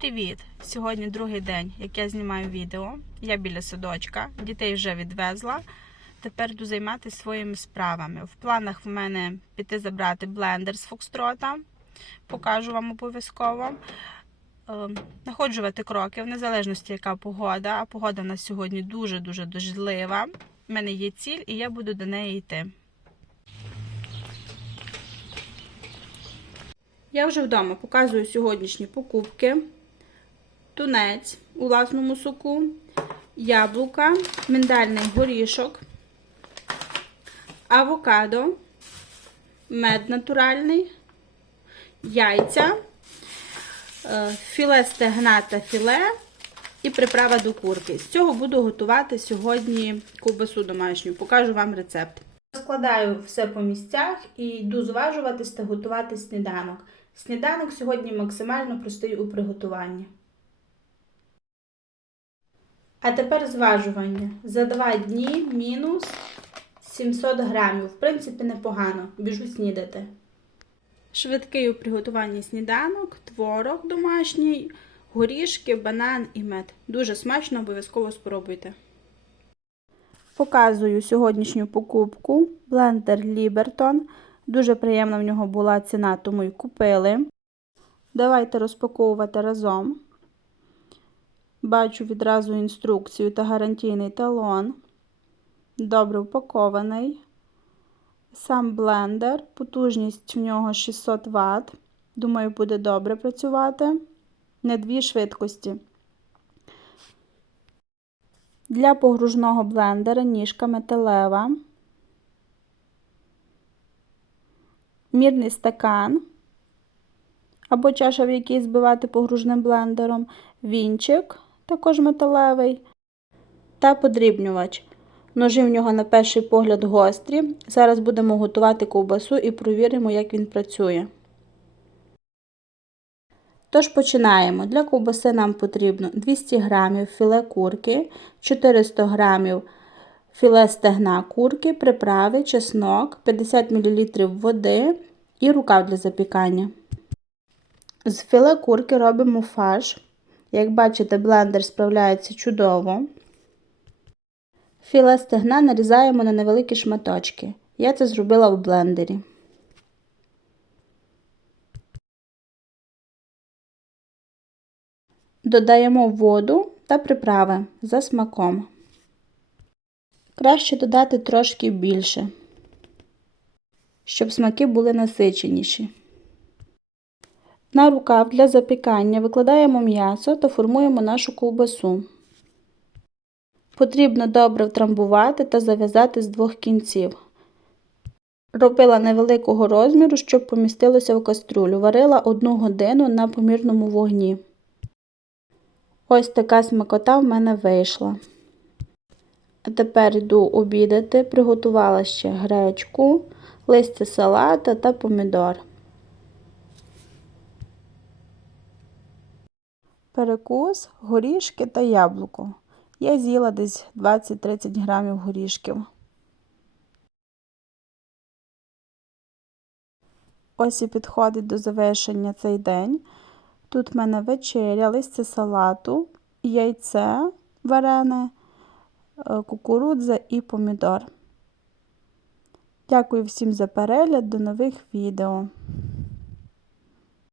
Привіт! Сьогодні другий день, як я знімаю відео. Я біля садочка, дітей вже відвезла. Тепер йду займатися своїми справами. В планах в мене піти забрати блендер з Фокстрота. Покажу вам обов'язково. Е, Находжувати кроки в незалежності, яка погода. А погода в нас сьогодні дуже-дуже дождлива. У мене є ціль, і я буду до неї йти. Я вже вдома показую сьогоднішні покупки. Тунець у власному соку, яблука, миндальний горішок, авокадо, мед натуральний, яйця, е, філе стегна та філе і приправа до курки. З цього буду готувати сьогодні ковбасу домашню. Покажу вам рецепт. Складаю все по місцях і йду зважуватись та готувати сніданок. Сніданок сьогодні максимально простий у приготуванні. А тепер зважування. За два дні мінус 700 грамів. В принципі, непогано. Біжу снідати. Швидкий у приготуванні сніданок, творог домашній, горішки, банан і мед. Дуже смачно, обов'язково спробуйте. Показую сьогоднішню покупку. Блендер Лібертон. Дуже приємна в нього була ціна, тому й купили. Давайте розпаковувати разом. Бачу відразу інструкцію та гарантійний талон. Добре упакований. Сам блендер. Потужність в нього 600 Вт. Думаю, буде добре працювати. На дві швидкості. Для погружного блендера ніжка металева. Мірний стакан або чаша, в якій збивати погружним блендером, вінчик, також металевий, та подрібнювач. Ножі в нього на перший погляд гострі. Зараз будемо готувати ковбасу і провіримо, як він працює. Тож починаємо. Для ковбаси нам потрібно 200 г філе курки, 400 г філе стегна курки, приправи, чеснок, 50 мл води і рукав для запікання. З філе курки робимо фарш. Як бачите, блендер справляється чудово. Філе стегна нарізаємо на невеликі шматочки. Я це зробила в блендері. Додаємо воду та приправи за смаком. Краще додати трошки більше, щоб смаки були насиченіші. На рукав для запікання викладаємо м'ясо та формуємо нашу ковбасу. Потрібно добре втрамбувати та зав'язати з двох кінців. Робила невеликого розміру, щоб помістилося в каструлю. Варила одну годину на помірному вогні. Ось така смакота в мене вийшла. А тепер йду обідати, приготувала ще гречку, листя салата та помідор. Перекус, горішки та яблуко. Я з'їла десь 20-30 грамів горішків. Ось і підходить до завершення цей день. Тут в мене вечеря, листя салату, яйце варене, кукурудза і помідор. Дякую всім за перегляд, до нових відео.